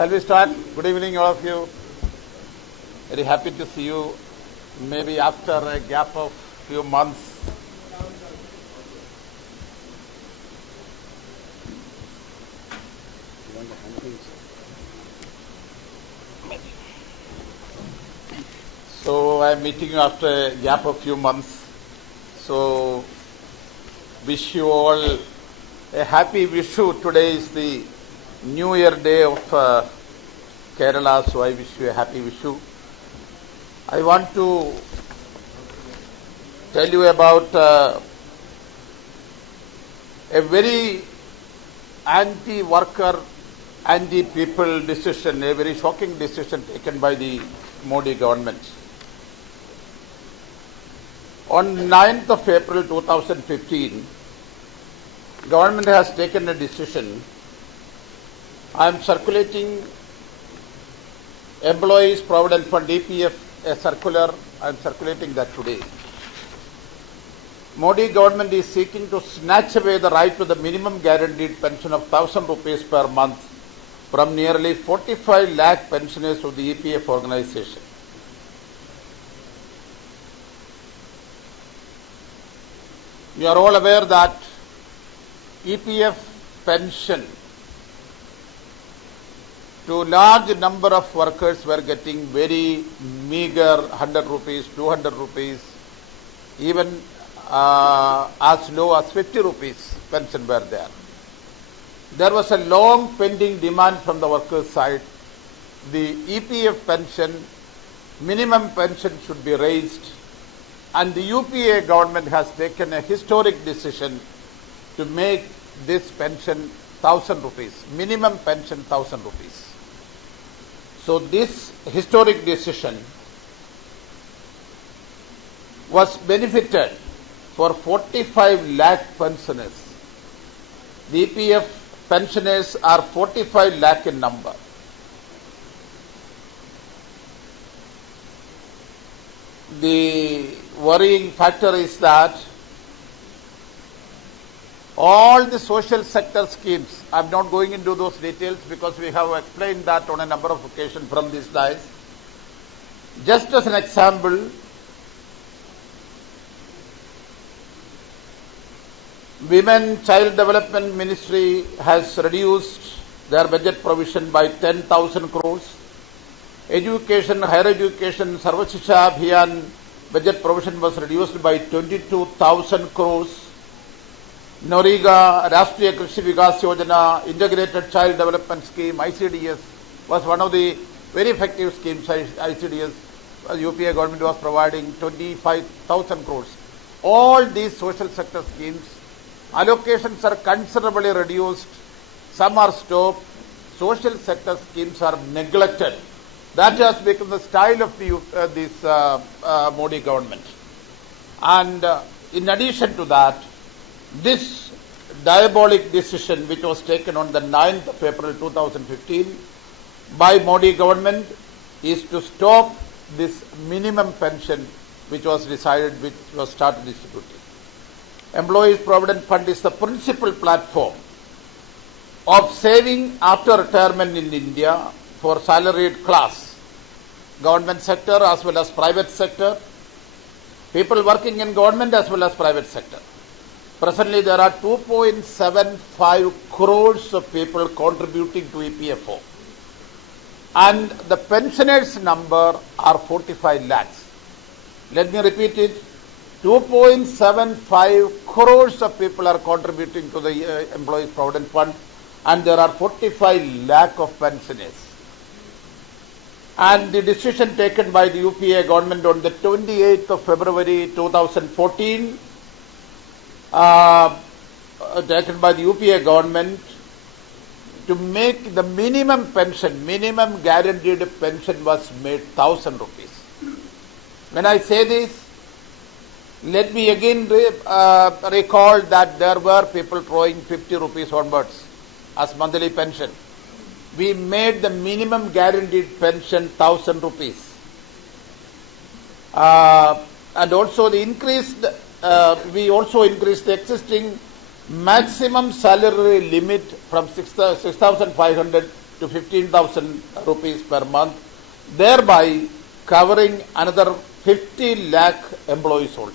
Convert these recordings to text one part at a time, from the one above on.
Shall we start? Good evening, all of you. Very happy to see you. Maybe after a gap of few months. So I am meeting you after a gap of few months. So wish you all a happy Vishu. Today is the New Year day of Kerala, so I wish you a happy Vishu. I want to tell you about a very anti-worker, anti-people decision, a very shocking decision taken by the Modi government. On 9th of April 2015, government has taken a decision. I am circulating Employees Provident Fund EPF a circular. I am circulating that today. Modi government is seeking to snatch away the right to the minimum guaranteed pension of 1,000 rupees per month from nearly 45 lakh pensioners of the EPF organization. You are all aware that EPF pension to large number of workers were getting very meager 100 rupees, 200 rupees, even as low as 50 rupees pension were there. There was a long pending demand from the workers' side. The EPF pension, minimum pension should be raised, and the UPA government has taken a historic decision to make this pension 1,000 rupees, minimum pension 1,000 rupees. So this historic decision was benefited for 45 lakh pensioners. The EPF pensioners are 45 lakh in number. The worrying factor is that all the social sector schemes, I am not going into those details because we have explained that on a number of occasions from these days. Just as an example, Women Child Development Ministry has reduced their budget provision by 10,000 crores. Education, higher education, Sarva Shiksha Abhiyan budget provision was reduced by 22,000 crores. Noriga, Rashtriya Krishi Vikas Yojana, Integrated Child Development Scheme, ICDS, was one of the very effective schemes. ICDS, UPA government was providing 25,000 crores. All these social sector schemes, allocations are considerably reduced, some are stopped, social sector schemes are neglected. That has become the style of this Modi government. And in addition to that, this diabolic decision which was taken on the 9th of April 2015 by Modi government is to stop this minimum pension which was decided, which was started distributing. Employees Provident Fund is the principal platform of saving after retirement in India for salaried class, government sector as well as private sector, people working in government as well as private sector. Presently, there are 2.75 crores of people contributing to EPFO. And the pensioners' number are 45 lakhs. Let me repeat it. 2.75 crores of people are contributing to the Employees Provident Fund, and there are 45 lakh of pensioners. And the decision taken by the UPA government on the 28th of February 2014 taken by the UPA government to make the minimum pension, minimum guaranteed pension was made 1,000 rupees. When I say this, let me again recall that there were people drawing 50 rupees onwards as monthly pension. We made the minimum guaranteed pension 1,000 rupees. And also the increased we also increased the existing maximum salary limit from 6,500 to 15,000 rupees per month, thereby covering another 50 lakh employees also.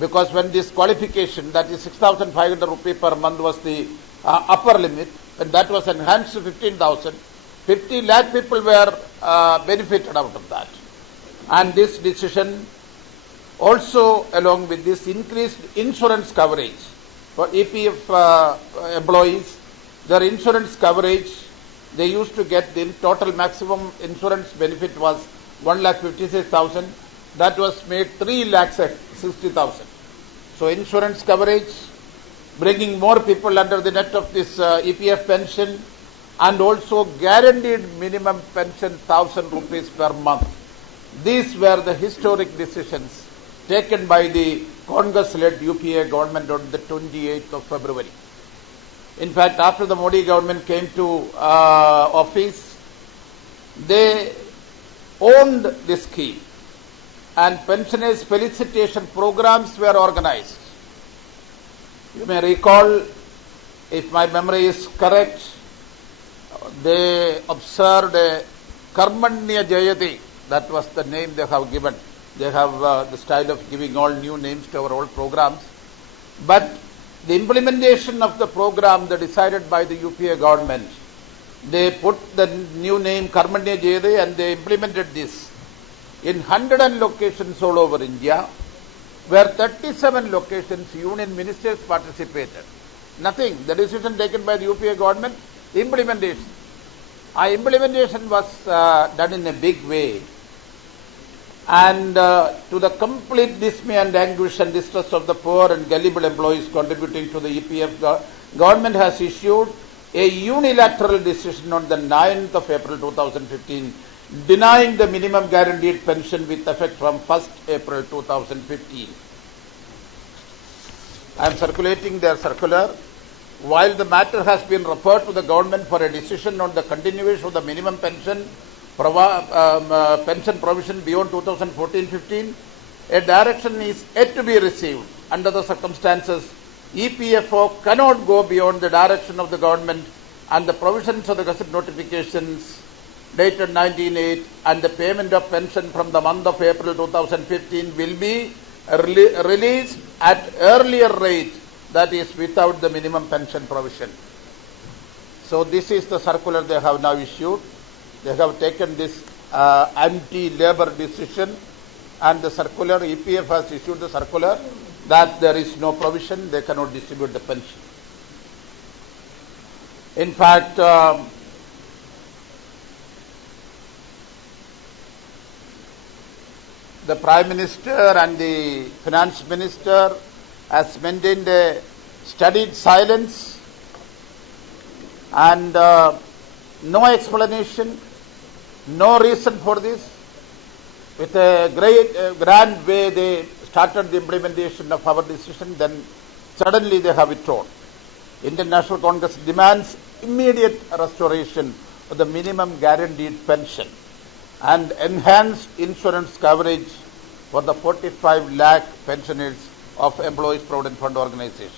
Because when this qualification, that is 6,500 rupees per month was the upper limit, and that was enhanced to 15,000, 50 lakh people were benefited out of that. And this decision also, along with this, increased insurance coverage for EPF employees. Their insurance coverage, they used to get the total maximum insurance benefit was 1,56,000. That was made 3,60,000. So insurance coverage, bringing more people under the net of this EPF pension, and also guaranteed minimum pension 1,000 rupees per month. These were the historic decisions taken by the Congress-led UPA government on the 28th of February. In fact, after the Modi government came to office, they owned this scheme, and pensioners' felicitation programs were organized. You may recall, if my memory is correct, they observed a Karmanya Jayati. That was the name they have given. They have the style of giving all new names to our old programs. But the implementation of the program that decided by the UPA government, they put the new name Karmanya Jayati and they implemented this in 100 locations all over India, where 37 locations union ministers participated. Nothing. The decision taken by the UPA government, the implementation. Our implementation was done in a big way. And to the complete dismay and anguish and distress of the poor and gullible employees contributing to the EPF, government has issued a unilateral decision on the 9th of April 2015, denying the minimum guaranteed pension with effect from 1st April 2015. I am circulating their circular. While the matter has been referred to the government for a decision on the continuation of the minimum pension provision beyond 2014-15, a direction is yet to be received. Under the circumstances, EPFO cannot go beyond the direction of the government, and the provisions of the Gazette notifications dated 19/8 and the payment of pension from the month of April 2015 will be released at earlier rate, that is without the minimum pension provision. So this is the circular they have now issued. They have taken this anti-labor decision, and the circular, EPF has issued the circular that there is no provision, they cannot distribute the pension. In fact, the Prime Minister and the Finance Minister has maintained a studied silence and no explanation, no reason for this. With a grand way they started the implementation of our decision, then suddenly they have withdrawn. Indian National Congress demands immediate restoration of the minimum guaranteed pension and enhanced insurance coverage for the 45 lakh pensioners of Employees Provident Fund Organization.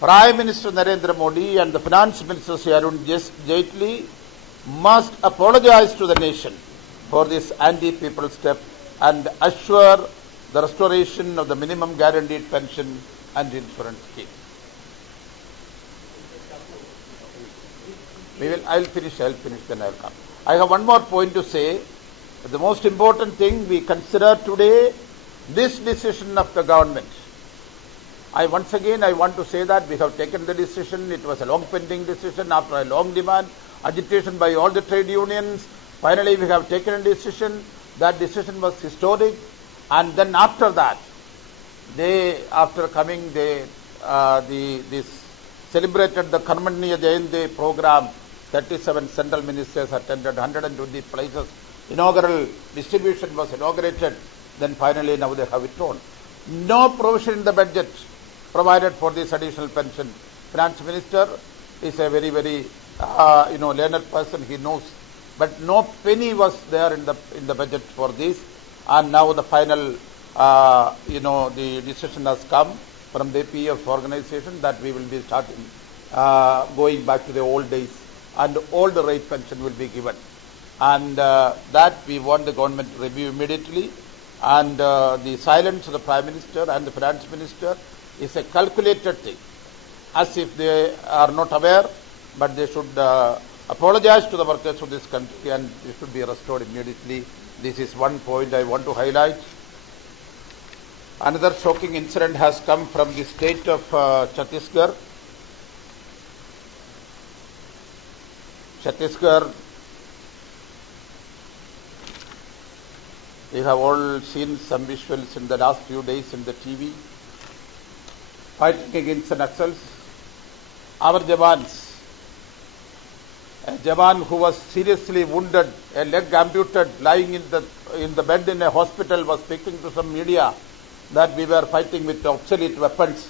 Prime Minister Narendra Modi and the Finance Minister Arun Jaitley must apologize to the nation for this anti-people step and assure the restoration of the minimum guaranteed pension and insurance scheme. I'll finish, then I'll come. I have one more point to say. The most important thing we consider today, this decision of the government. Once again I want to say that we have taken the decision. It was a long pending decision after a long demand, agitation by all the trade unions. Finally we have taken a decision. That decision was historic, and then after that, this celebrated the Karmanya Jayanti program. 37 central ministers attended, 120 places. Inaugural distribution was inaugurated. Then finally now they have withdrawn. No provision in the budget provided for this additional pension. Finance Minister is a very, very learned person. He knows, but no penny was there in the budget for this. And now the final, the decision has come from the PF organization that we will be starting going back to the old days and old rate pension will be given. And that we want the government to review immediately. And the silence of the Prime Minister and the Finance Minister is a calculated thing, as if they are not aware, but they should apologize to the workers of this country and it should be restored immediately. This is one point I want to highlight. Another shocking incident has come from the state of Chhattisgarh. Chhattisgarh, we have all seen some visuals in the last few days in the TV, fighting against the Naxals. Our Jawans, a Jawan who was seriously wounded, a leg amputated, lying in the bed in a hospital, was speaking to some media that we were fighting with obsolete weapons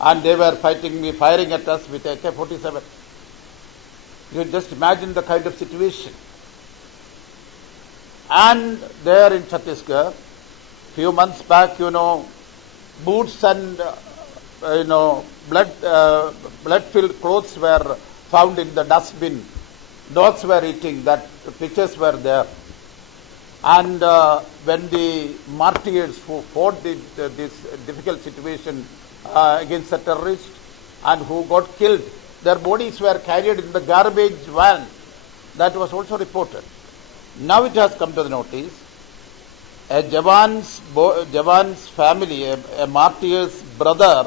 and they were firing at us with AK-47. You just imagine the kind of situation. And there in Chhattisgarh, few months back, boots and blood-filled clothes were found in the dustbin. Dogs were eating. That pictures were there. And when the martyrs who fought this difficult situation against the terrorists and who got killed, their bodies were carried in the garbage van. That was also reported. Now it has come to the notice. A Jawan's family, a martyr's brother,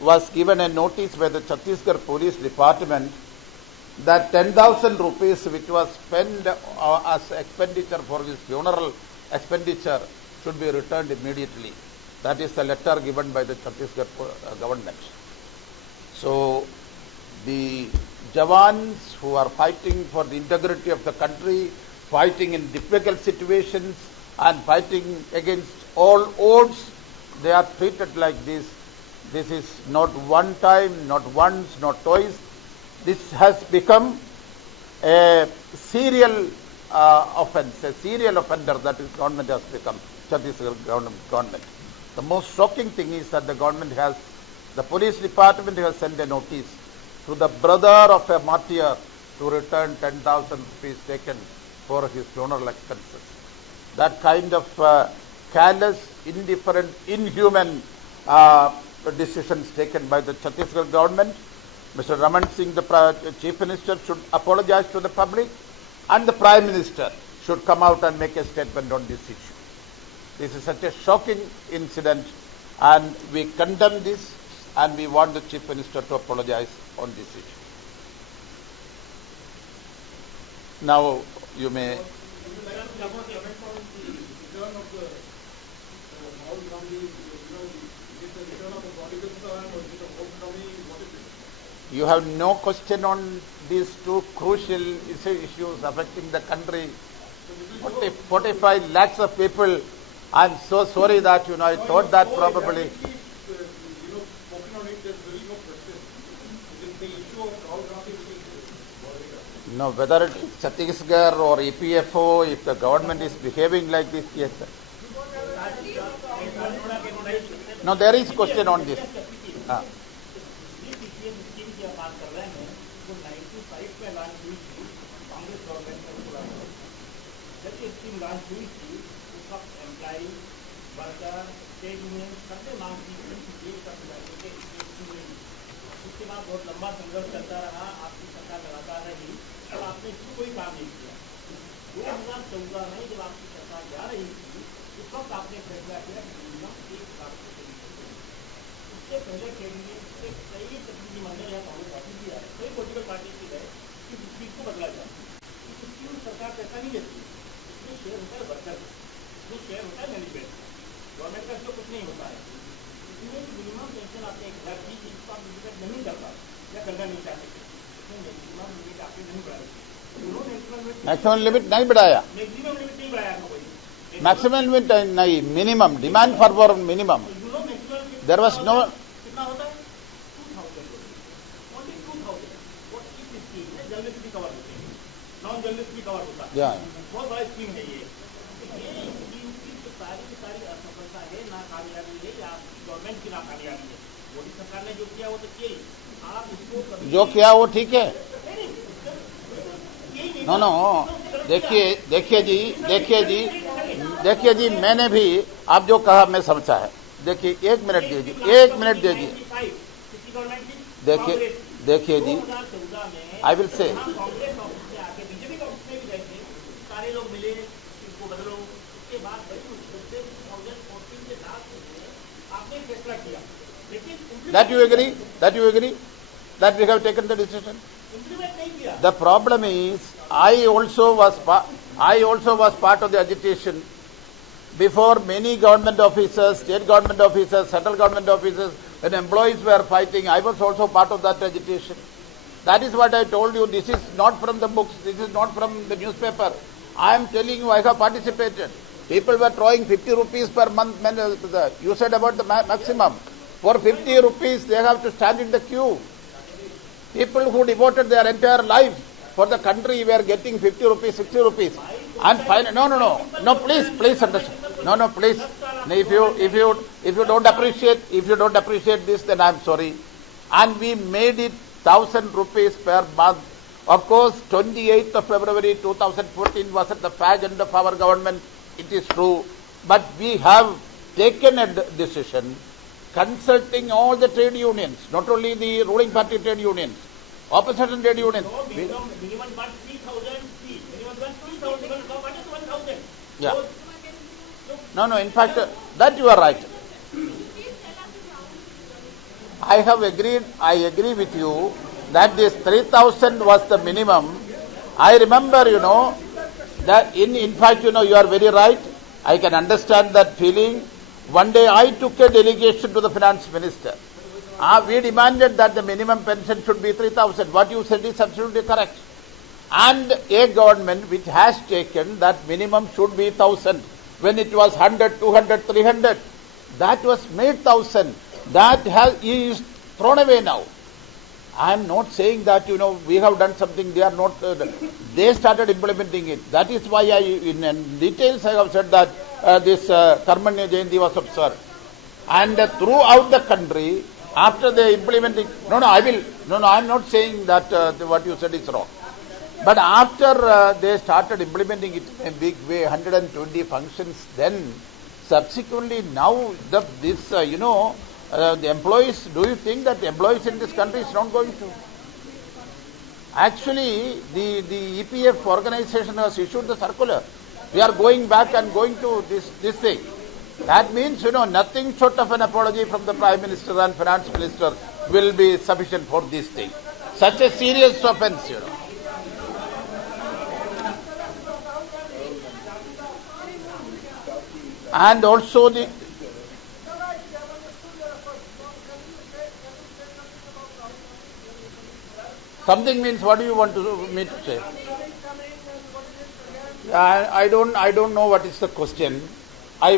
was given a notice by the Chhattisgarh Police Department that 10,000 rupees which was spent as expenditure for his funeral expenditure should be returned immediately. That is the letter given by the Chhattisgarh government. So the Jawans who are fighting for the integrity of the country, fighting in difficult situations and fighting against all odds, they are treated like this. This is not one time, not once, not twice. This has become a serial offence, a serial offender that the government has become, Chhattisgarh government. The most shocking thing is that the police department has sent a notice to the brother of a martyr to return 10,000 rupees taken for his funeral expenses. That kind of callous, indifferent, inhuman decisions taken by the Chhattisgarh government. Mr. Raman Singh, the Chief Minister, should apologize to the public, and the Prime Minister should come out and make a statement on this issue. This is such a shocking incident, and we condemn this, and we want the Chief Minister to apologize on this issue. Now, you may. You have no question on these two crucial issues affecting the country. 45 lakhs of people. I'm so sorry that, I thought that probably. No, whether it is Chhattisgarh or EPFO, if the government is behaving like this, yes, sir. No, there is question on this. बहुत लंबा संघर्ष चलता रहा, आपकी सरकार लगातार रही, अब आपने कोई काम नहीं किया। 2014 में जब आपकी सरकार जा रही थी, उस वक्त आपने फैसला किया कि मिनिमम 1 लाख रुपए। उससे पहले कैबिनेट से कई प्रतिनिधिमंडल यहाँ कांग्रेस पार्टी भी आए, कई पॉलिटिकल पार्टी भी गए कि इस चीज को बदला जाए। इस चीज में सरकार पैसा नहीं देती, इसमें शेयर होता है वर्कर, इसमें शेयर होता है मैनेजमेंट, गवर्नमेंट का इसमें कुछ नहीं होता है। मिनिमम पेंशन आपने 1 लाख की, जिसको आप इम्प्लीमेंट नहीं कर पाते या करना नहीं चाहते, मैक्सिमम लिमिट आपने नहीं बढ़ाई। मैक्सिमम लिमिट नहीं बढ़ाया, मैक्सिमम लिमिट नहीं बढ़ाया कोई, मैक्सिमम लिमिट नहीं, minimum demand for minimum. There was no कितना होता है 2000, only 2000। What is this scheme है? जर्नलिस्ट भी कवर होते हैं, नॉन जर्नलिस्ट भी कवर होता है, बहुत बड़ा स्कीम है ये। स्कीम की सारी असफलता है, नाकामयाबी है, या गवर्नमेंट की नाकामयाबी है। मोदी सरकार ने जो किया वो तो किया ही, आप इसको जो किया वो ठीक है। नो नो, देखिए जी, मैंने भी आप जो कहा मैं समझा है। देखिए एक मिनट दीजिए, देखिए जी, I will say Congress office में आके बीजेपी का ऑफिस में भी गए थे, सारे लोग मिले, इसको बदलो। उसके बाद बड़ी मुश्किल से 2014 के लास्ट में आपने फैसला किया, लेकिन that you agree that we have taken the decision. Implement नहीं किया। The problem is I also was part of the agitation before many government officers, state government officers, central government officers, when employees were fighting. I was also part of that agitation. That is what I told you. This is not from the books. This is not from the newspaper. I am telling you, I have participated. People were throwing 50 rupees per month. You said about the maximum. For 50 rupees, they have to stand in the queue. People who devoted their entire life for the country were getting 50 rupees, 60 rupees. And finally, no, please understand. No, please. If you don't appreciate this, then I am sorry. And we made it 1,000 rupees per month. Of course, 28th of February 2014 was at the fag end of our government. It is true. But we have taken a decision consulting all the trade unions, not only the ruling party trade unions, opposition trade unions. So minimum but 3,000 feet. Minimum but 3,000. So what is 1,000? Yeah. No, in fact, that you are right. I agree with you that this 3,000 was the minimum. I remember, that in fact, you are very right. I can understand that feeling. One day I took a delegation to the finance minister. We demanded that the minimum pension should be 3,000. What you said is absolutely correct. And a government which has taken that minimum should be 1,000. When it was 100, 200, 300, that was made 1,000. That is thrown away now. I am not saying that, we have done something, they are not, they started implementing it. That is why in details I have said that this Karmanya Jayanti was observed. And throughout the country, after they implementing, I am not saying that what you said is wrong. But after they started implementing it in a big way, 120 functions, then subsequently now the employees, do you think that the employees in this country is not going to? Actually, the EPF organization has issued the circular. We are going back and going to this thing. That means, nothing short of an apology from the Prime Minister and Finance Minister will be sufficient for this thing. Such a serious offense, And also something means, what do you want me to say? I don't know what is the question. He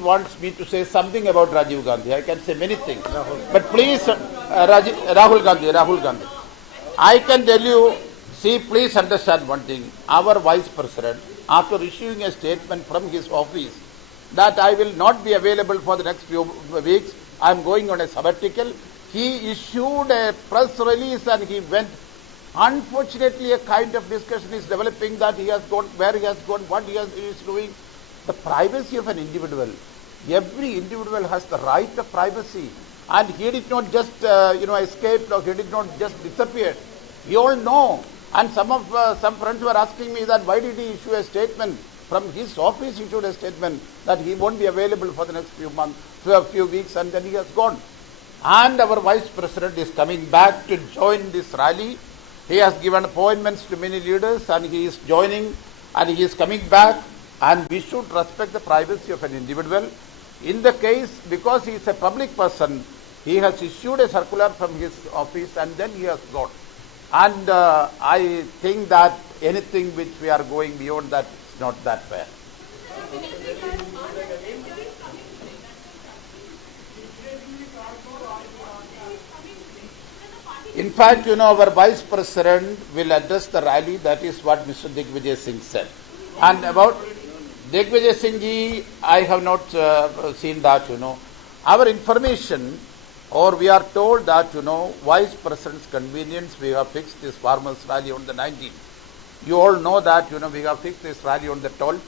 wants me to say something about Rajiv Gandhi. I can say many things. But please, Rahul Gandhi. I can tell you, please understand one thing. Our Vice President, after issuing a statement from his office that I will not be available for the next few weeks, I am going on a sabbatical, he issued a press release and he went. Unfortunately, a kind of discussion is developing that he has gone, where he has gone, what he is doing. The privacy of an individual. Every individual has the right of privacy. And he did not just, escape, or he did not just disappear. You all know. And some friends were asking me that why did he issue a statement? From his office issued a statement that he won't be available for the next few weeks, and then he has gone. And our Vice President is coming back to join this rally. He has given appointments to many leaders and he is joining and he is coming back, and we should respect the privacy of an individual. In the case, because he is a public person, he has issued a circular from his office and then he has gone. And I think that anything which we are going beyond that is not that fair. In fact, our Vice President will address the rally. That is what Mr. Digvijay Singh said. And about Digvijay Singh ji, I have not seen that, Our information, or we are told that, Vice President's convenience, we have fixed this farmers' rally on the 19th. You all know that, we have fixed this rally on the 12th.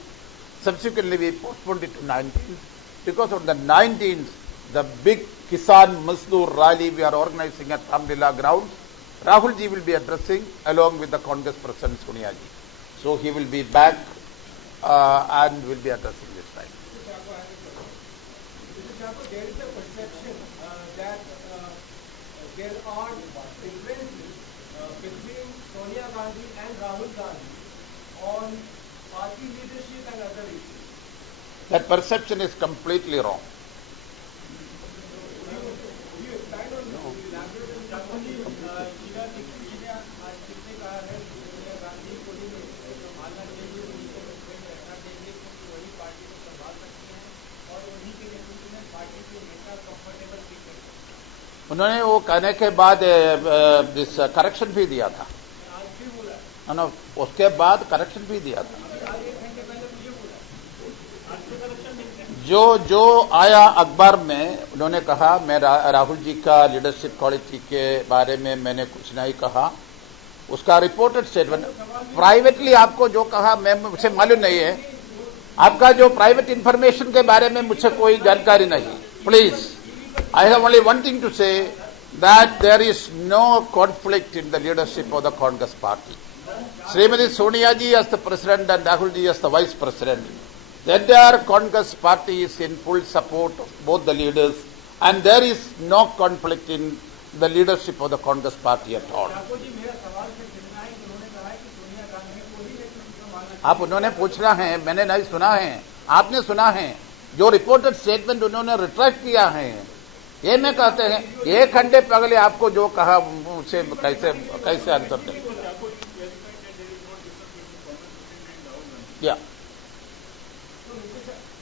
Subsequently, we postponed it to 19th. Because on the 19th, the big Kisan Mazdoor rally we are organizing at Ramlila grounds, Rahul ji will be addressing along with the Congress President Sonia ji. So he will be back and will be addressing this time. There is a perception that there are differences between Sonia Gandhi and Rahul Gandhi on party leadership and other issues. That perception is completely wrong. उन्होंने वो कहने के बाद correction भी दिया था, उसके बाद करेक्शन भी दिया था। जो आया अखबार में, उन्होंने कहा मैं राहुल जी का लीडरशिप क्वालिटी के बारे में मैंने कुछ नहीं कहा, उसका रिपोर्टेड स्टेटमेंट प्राइवेटली आपको जो कहा मैं मुझे मालूम नहीं है, आपका जो प्राइवेट इंफॉर्मेशन के बारे में मुझे कोई जानकारी नहीं। Please, I have only one thing to say, that there is no conflict in the leadership of the Congress party. Srimati Sonia ji as the president and Rahul ji as the vice president. The entire Congress party is in full support of both the leaders, and there is no conflict in the leadership of the Congress party at all. आप उन्होंने पूछना है, मैंने नहीं सुना है, आपने सुना है। जो रिपोर्टेड स्टेटमेंट उन्होंने रिट्रैक्ट किया है, ये मैं कहते हैं, एक घंटे पहले आपको जो कहा उसे कैसे आंसर दें? Yeah.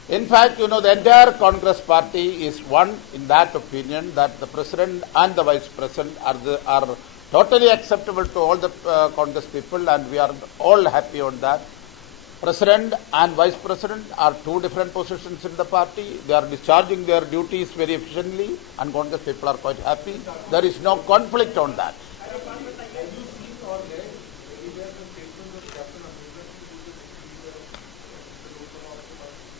In fact, the entire Congress party is one in that opinion that the president and the vice president are totally acceptable to all the Congress people, and we are all happy on that. President and vice president are two different positions in the party. They are discharging their duties very efficiently, and Congress people are quite happy. There is no conflict on that.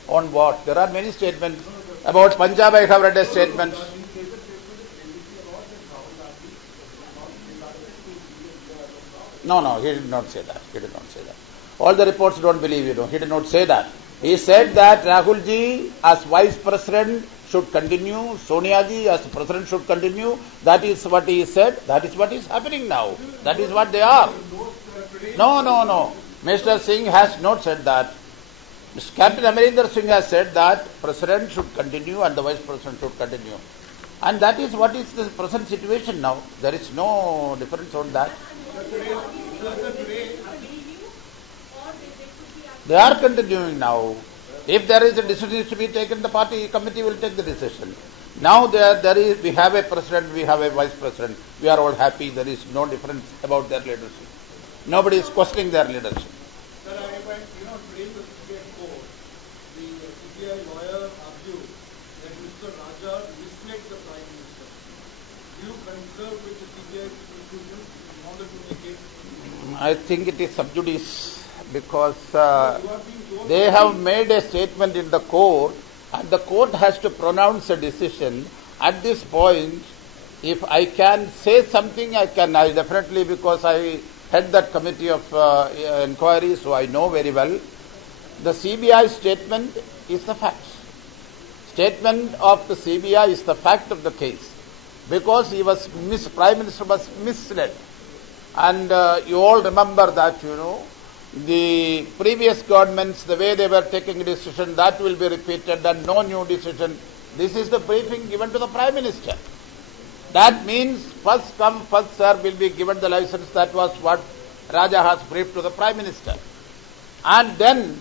On what? There are many statements. About Punjab, I have read a statement. No, he did not say that. He did not say that. All the reports don't believe you. He did not say that. He said that Rahul ji as vice president should continue, Sonia ji as president should continue. That is what he said. That is what is happening now. That is what they are. No. Mr. Singh has not said that. Captain Amarinder Singh has said that president should continue and the vice president should continue. And that is what is the present situation now. There is no difference on that. They are continuing now. If there is a decision to be taken, the party committee will take the decision. Now we have a president, we have a vice president. We are all happy. There is no difference about their leadership. Nobody is questioning their leadership. Sir, today in the CBI court, the CBI lawyer argued that Mr. Raja misled the Prime Minister. Do you concur with the CBI's conclusion in order to make it? I think it is sub judice, because they have made a statement in the court, and the court has to pronounce a decision. At this point, if I can say something, I definitely, because I head that committee of inquiry, so I know very well. The CBI statement is the fact. Statement of the CBI is the fact of the case, because Prime Minister was misled. And you all remember that, the previous governments, the way they were taking a decision, that will be repeated and no new decision. This is the briefing given to the Prime Minister. That means first come, first serve will be given the license. That was what Raja has briefed to the Prime Minister. And then,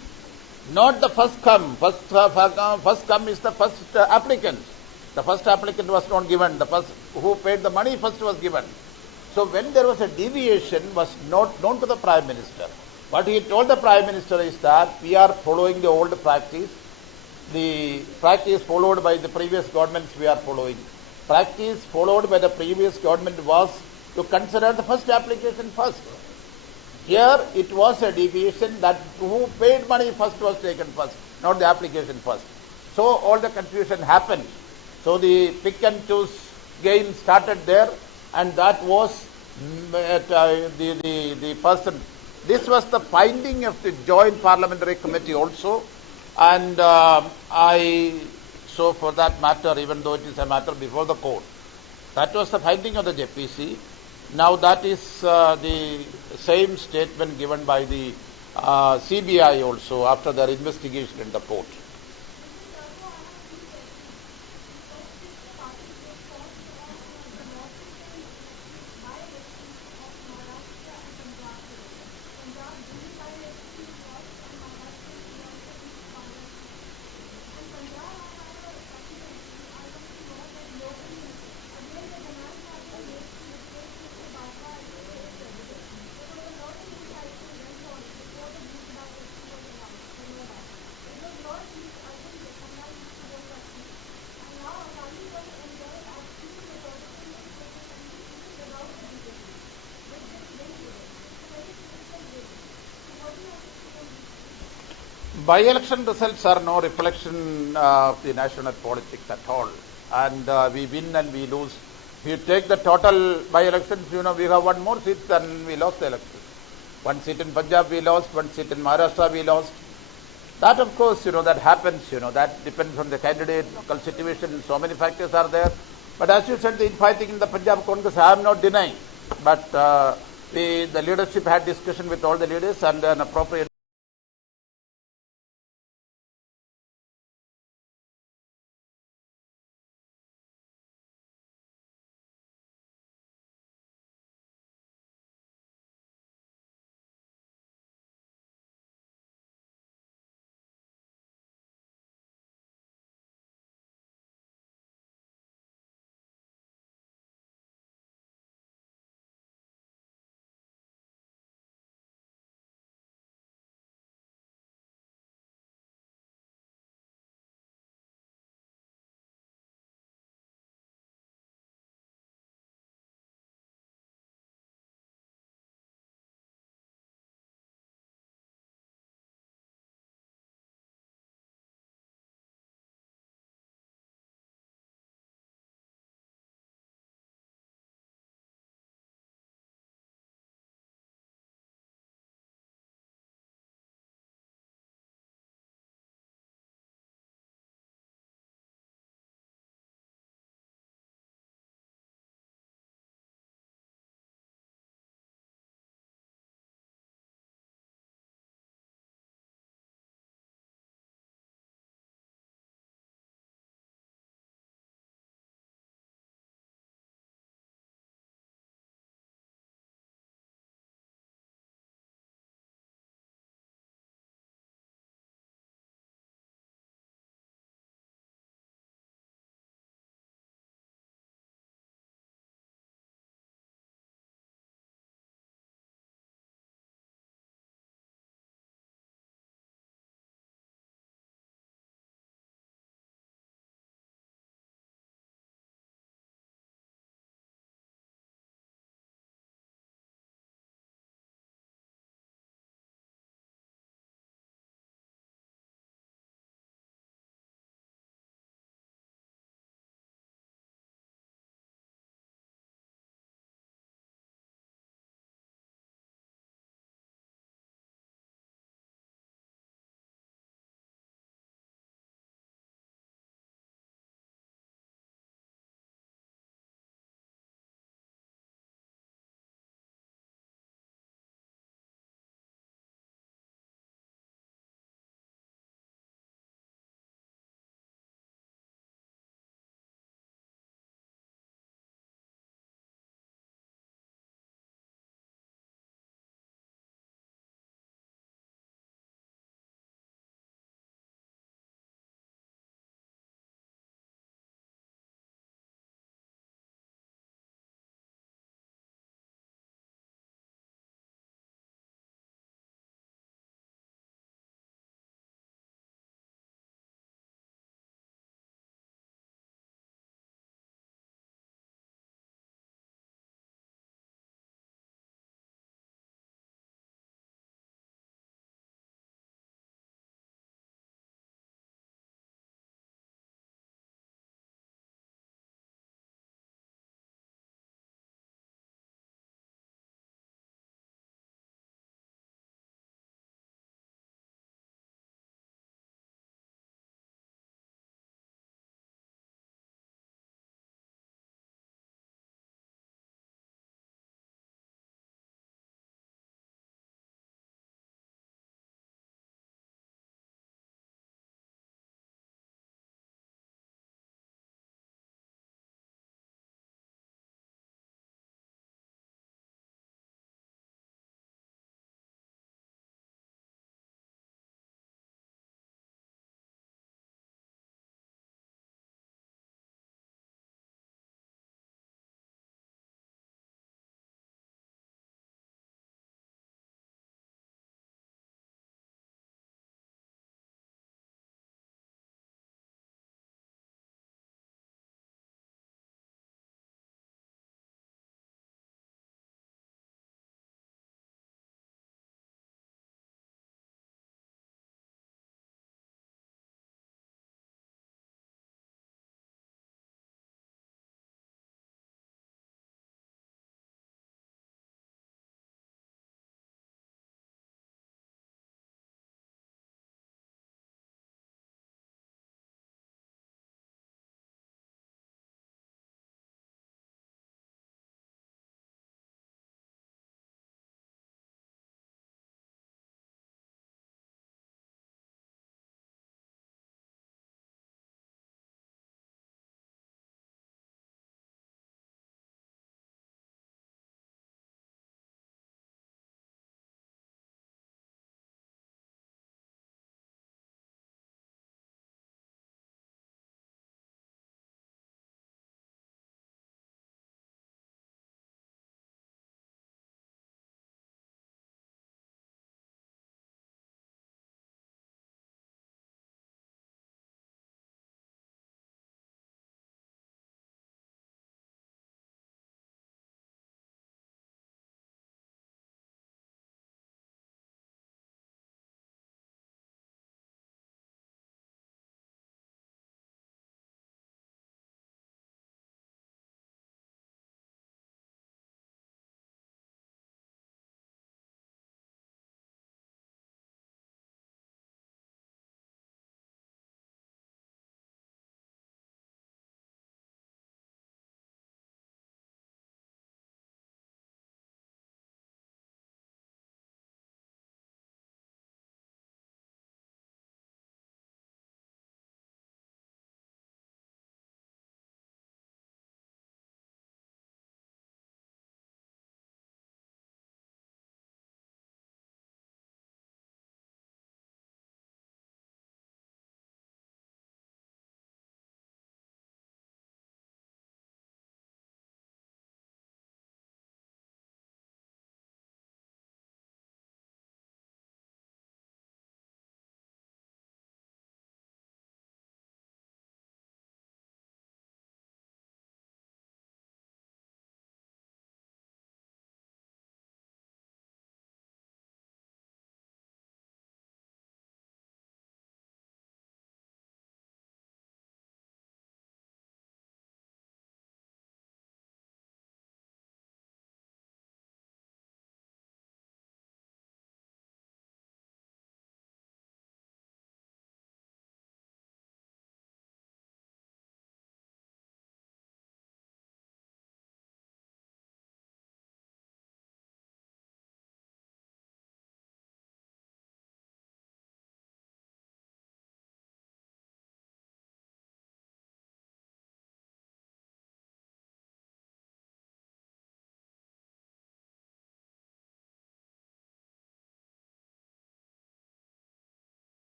not the first come. First come is the first applicant. The first applicant was not given. The first who paid the money first was given. So when there was a deviation, was not known to the Prime Minister. What he told the Prime Minister is that we are following the old practice. The practice followed by the previous governments we are following. Practice followed by the previous government was to consider the first application first. Here it was a deviation that who paid money first was taken first, not the application first. So all the confusion happened. So the pick and choose game started there, and that was the person. This was the finding of the Joint Parliamentary Committee also, and so for that matter, even though it is a matter before the court, that was the finding of the JPC. Now that is the same statement given by the CBI also after their investigation in the court. By-election results are no reflection of the national politics at all, and we win and we lose. If you take the total by-elections, we have one more seat than we lost the election. One seat in Punjab we lost, one seat in Maharashtra we lost. That of course, that happens, that depends on the candidate, local situation, so many factors are there. But as you said, the infighting in the Punjab Congress, I am not denying. But the leadership had discussion with all the leaders and an appropriate